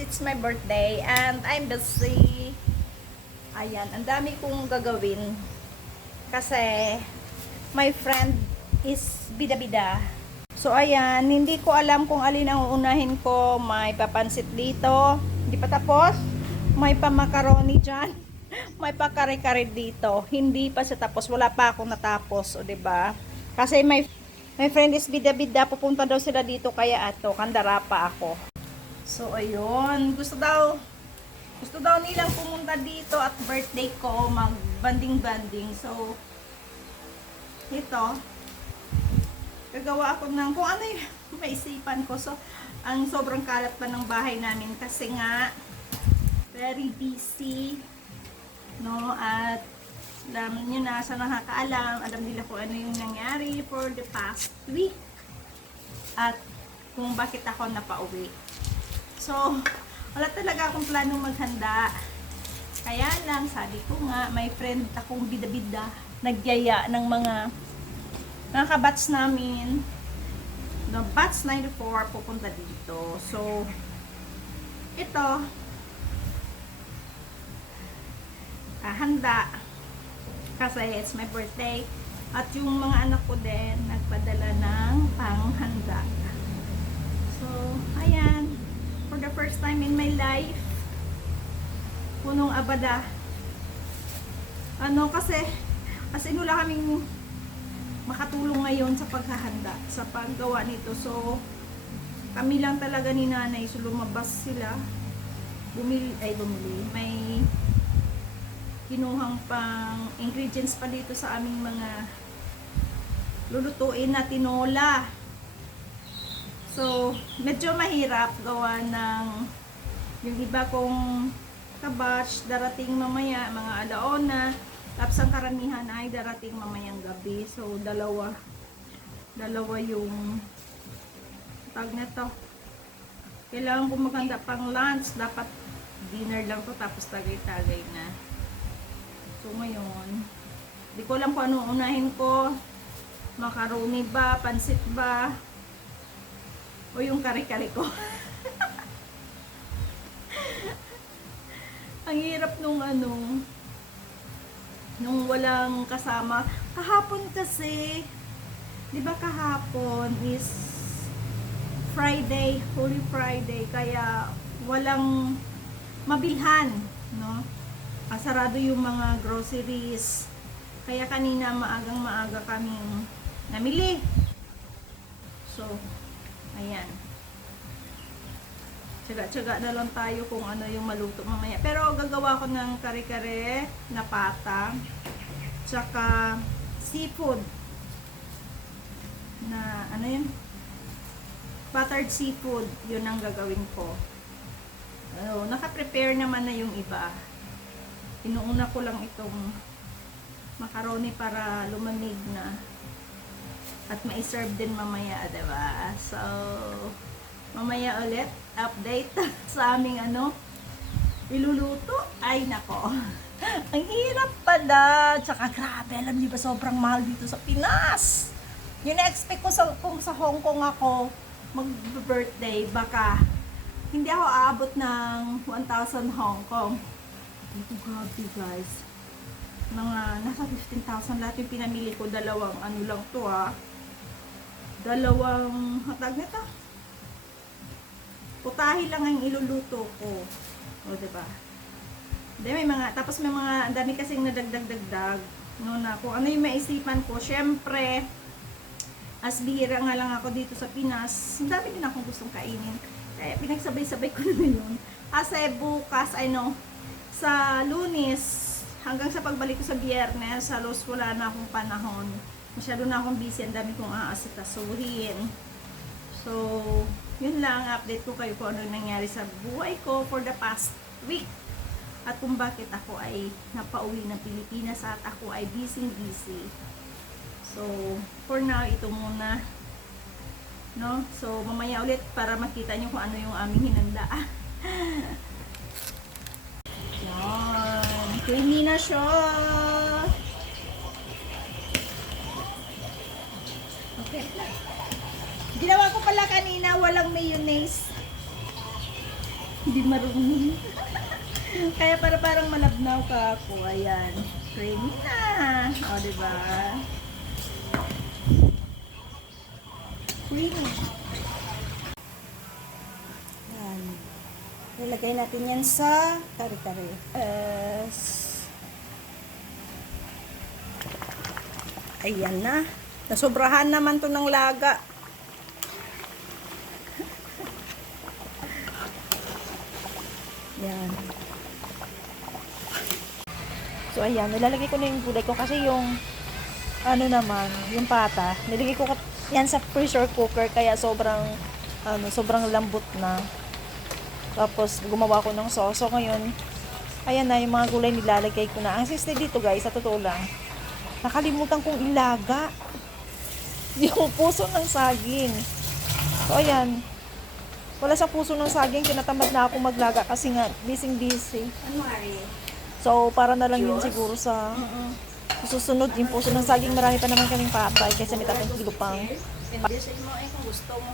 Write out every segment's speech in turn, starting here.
it's my birthday and I'm busy. Ayan, ang dami kong gagawin. Kasi my friend is bida-bida. So ayan, hindi ko alam kung alin ang uunahin ko. May papansit dito. Hindi pa tapos. May pamakaroni dyan. May pakare-kare dito. Hindi pa siya tapos. Wala pa akong natapos. O diba? Kasi my friend is bida-bida. Pupunta daw sila dito. Kaya ato, kandara pa ako. So ayun. Gusto daw nilang pumunta dito at birthday ko. Mag-banding-banding. So ito. Gagawa ako ng kung ano yung maisipan ko. So ang sobrang kalat pa ng bahay namin. Kasi nga very busy. No, at alam nyo na, sa nakakaalam, alam nila kung ano yung nangyari for the past week at kung bakit ako napauwi. So, wala talaga akong planong maghanda. Kaya lang, sabi ko nga, may friend akong bida-bida, nagyaya ng mga nakabats namin. No, batch 94 pupunta dito. So, ito, handa kasi it's my birthday at yung mga anak ko din nagpadala ng panghanda. So ayan, for the first time in my life, punong abada. Kasi wala kaming makatulong ngayon sa paghahanda, sa paggawa nito. So kami lang talaga ni nanay, so lumabas sila bumili, may kinuhang pang ingredients pa dito sa aming mga lulutuin na tinola. So, medyo mahirap gawa ng yung iba kong kabatch darating mamaya, mga alaona, tapos ang karamihan ay darating mamayang gabi. So, dalawa yung tag na to. Kailangan kong maganda pang lunch, dapat dinner lang to, tapos tagay-tagay na. So ngayon, di ko alam kung anong unahin ko. Macaroni ba, pansit ba, o yung kare-kare ko. Ang hirap nung walang kasama. Kahapon kasi, di ba kahapon is Friday, Holy Friday, kaya walang mabilhan, no? Sarado yung mga groceries. Kaya kanina maaga kaming namili. So, ayan. Tsaga-tsaga na lang tayo kung ano yung maluto mamaya. Pero gagawa ko ng kare-kare na pata. Tsaka seafood. Na ano yun? Buttered seafood. Yun ang gagawin ko. Naka-prepare naman na yung iba. Inuuna ko lang itong macaroni para lumamig na at mai-serve din mamaya, diba? So, mamaya ulit update sa aming iluluto. Ay nako, ang hirap pala, tsaka grabe, alam niyo ba sobrang mahal dito sa Pinas. Yung na-expect ko kung sa Hong Kong ako mag-birthday, baka hindi ako aabot ng 1,000 Hong Kong. Ito grabe guys, mga nasa 15,000 lahat yung pinamili ko. Dalawang lang to dalawang hatag nito, putahe lang ang iluluto ko. O diba, may mga, tapos may mga, ang dami kasing nadagdag na kung ano yung maisipan ko. Syempre, as bihira nga lang ako dito sa Pinas, ang dami din akong gustong kainin, kaya pinagsabay-sabay ko na yun. Kasi bukas, sa Lunes hanggang sa pagbalik ko sa Biyernes, halos wala na akong panahon. Masyado na akong busy, ang dami kong aasikasuhin. So, yun lang, update ko kayo kung ano nangyari sa buhay ko for the past week. At kung bakit ako ay napauwi ng Pilipinas at ako ay busy. So, for now, ito muna. No? So, mamaya ulit para makita nyo kung ano yung aming hinanda. Yan. Creamy na siya. Okay. Ginawa ko pala kanina, walang mayonnaise. Hindi marunong. Kaya parang malabnaw ka ako. Ayan. Creamy na. O, diba? Creamy. Ayan. Ilagay natin yan sa kare-kare. Ayan na. Nasobrahan naman to ng laga. Yan. So, ayan. Nilalagay ko na yung gulay ko kasi yung ano naman, yung pata. Nilagay ko yan sa pressure cooker kaya sobrang lambot na. Tapos, gumawa ko ng sauce. So, ngayon, ayan na yung mga gulay nilalagay ko na. Ang siste dito guys, sa totoo lang, nakalimutan kong ilaga yung puso ng saging. So, ayan. Wala sa puso ng saging, tinatamad na ako maglaga kasi nga, busy. Ano ari? So, para na lang yun siguro sa susunod yung puso ng saging. Marami pa naman kaming patay kasi may 3 kilo pang. Hindi sa mo ay kung gusto mo.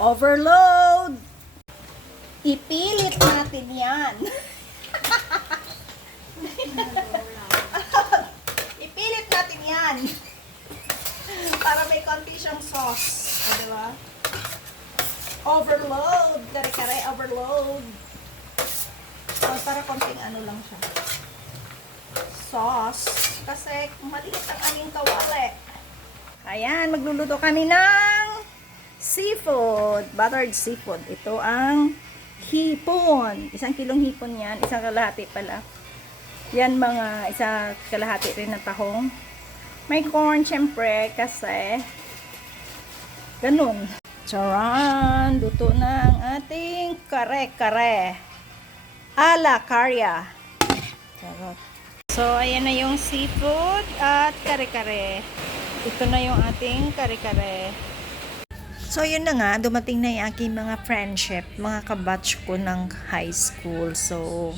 Overload! Ipilit natin yan. Ipilit natin yan. Para may konti siyang sauce. O, diba? Overload. Kare-kare, overload. So, para konting ano lang siya. Sauce. Kasi maliit ang aming kawali. Ayan, magluluto kami ng seafood. Buttered seafood. Ito ang hipon. 1 kilong hipon yan. 1 kalahati pala. Yan mga 1 kalahati rin na tahong. May corn, syempre, kasi ganun. Charan! Luto na ang ating kare-kare. Ala karya. Charot. So, ayan na yung seafood at kare-kare. Ito na yung ating kare-kare. So, yun na nga. Dumating na yung aking mga friendship, mga kabatch ko ng high school. So,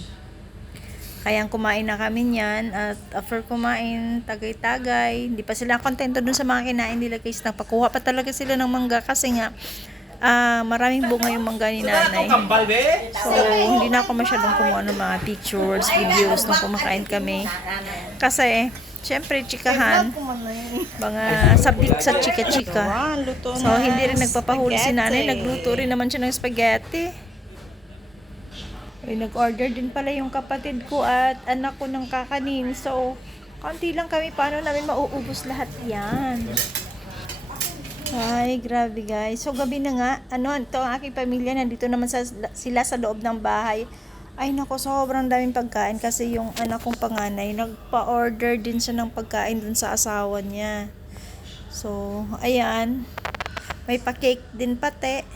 kaya kumain na kami niyan at after kumain, tagay-tagay. Hindi pa sila kontento dun sa mga kinain nila guys. Nagpakuha pa talaga sila ng mangga kasi nga maraming bunga yung mangga ni nanay. So, hindi na ako masyadong kumuha ng mga pictures, videos nung kumakain kami. Kasi, syempre, chikahan. Mga sabik sa chika-chika. So, hindi rin nagpapahuli si nanay. Nagluto rin naman siya ng spaghetti. Ay, nag-order din pala yung kapatid ko at anak ko ng kakanin. So, konti lang kami. Paano namin mauubos lahat yan? Ay, grabe guys. So, gabi na nga. Ito ang aking pamilya. Nandito naman sila sa loob ng bahay. Ay, nako, sobrang daming pagkain. Kasi yung anak kong panganay, nagpa-order din siya ng pagkain dun sa asawa niya. So, ayan. May pa-cake din pati.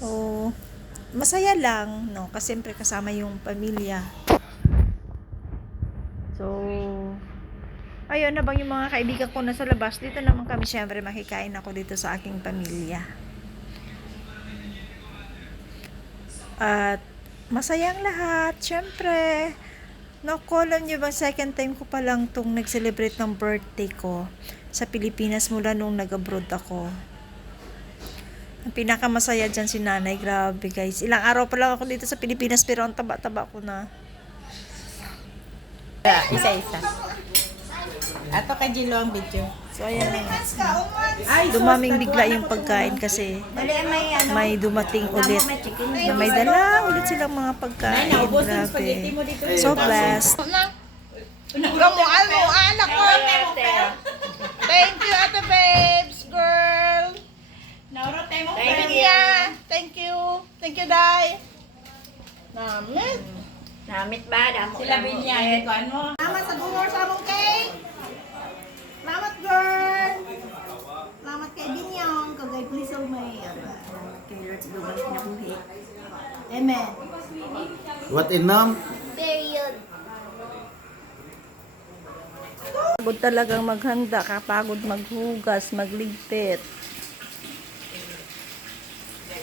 So, masaya lang, no? Kasi siyempre kasama yung pamilya. So, ayun, nabang yung mga kaibigan ko nasa labas, dito naman kami siyempre makikain ako dito sa aking pamilya. At masayang lahat, siyempre. Naku, alam nyo ba, second time ko pa lang itong nag-celebrate ng birthday ko sa Pilipinas mula nung nag-abroad ako. Ang pinakamasaya dyan si nanay. Grabe guys. Ilang araw pa lang ako dito sa Pilipinas pero ang taba-taba ko na. Isa-isa. Ato kay Jilo ang video. So ayan na. Dumaming bigla yung pagkain kasi may dumating ulit. Na may dala ulit silang mga pagkain. Grabe. So blessed. Gamuan mo, anak ko. Thank you, Ate Babes, girl. Thank you. Thank you, Day. Namit. Namit ba? Damo. Sila binyan, ikuan mo. Salamat sa bumor sa among cake. Salamat, girl. Salamat kay Binyong. Kagay, please, oh my. Kay Lord, dumas na buhi. Amen. What in nam? Period. Pagod talagang maghanda, kapagod maghugas, magligpit.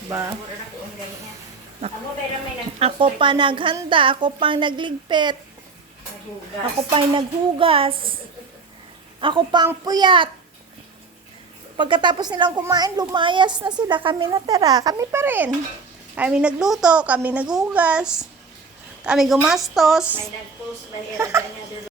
Ba? Ako pa naghanda, ako pang nagligpit. Ako pa naghugas. Ako pang puyat. Pagkatapos nilang kumain, lumayas na sila. Kami natira. Kami pa rin. Kami nagluto, kami naghugas, kami gumastos. May nag-post ba niya